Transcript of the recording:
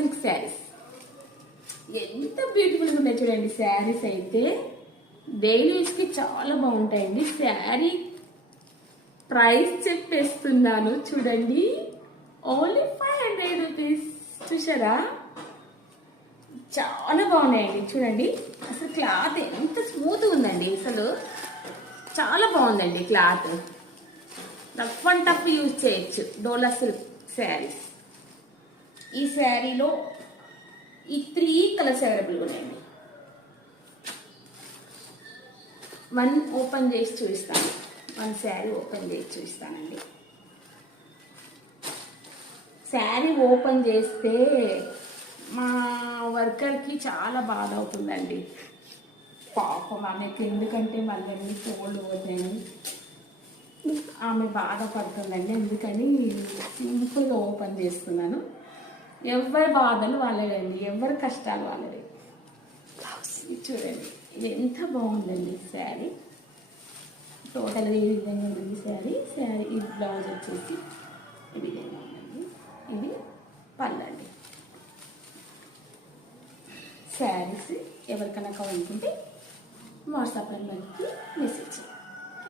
Silk saris ఎంత బ్యూటిఫుల్గా ఉంటాయి చూడండి. శారీస్ అయితే డైలీ యూస్కి చాలా బాగుంటాయండి. శారీ ప్రైస్ చెప్పేస్తున్నాను చూడండి, ఓన్లీ 500 రూపీస్. చూసారా, చాలా బాగున్నాయండి. చూడండి అసలు క్లాత్ ఎంత స్మూత్ ఉందండి, అసలు చాలా బాగుందండి cloth. Rough and tough use చేయొచ్చు. డోలా సిల్క్ శారీస్. ఈ శారీలో ఈ 3 కలర్స్ అవైలబుల్గా ఉన్నాయండి. 1 ఓపెన్ చేసి చూపిస్తాను. 1 శారీ ఓపెన్ చేసి చూపిస్తానండి. శారీ ఓపెన్ చేస్తే మా వర్కర్కి చాలా బాధ అవుతుందండి పాపం ఆమెకి. ఎందుకంటే మళ్ళీ ఫోల్డ్ అవుతాయని ఆమె బాధపడుతుందండి. అందుకని సింపుల్గా ఓపెన్ చేస్తున్నాను. ఎవరి బాధలు వాళ్ళదండి, ఎవరి కష్టాలు వాళ్ళది. చూడండి ఇది ఎంత బాగుందండి శారీ. టోటల్గా ఈ విధంగా ఉంది శారీ. ఈ బ్లౌజ్ వచ్చేసి ఈ విధంగా ఉందండి. ఇది పళ్ళండి. శారీస్ ఎవరికైనా కావాలనుకుంటే వాట్సాప్ నెంబర్కి మెసేజ్ చేయండి.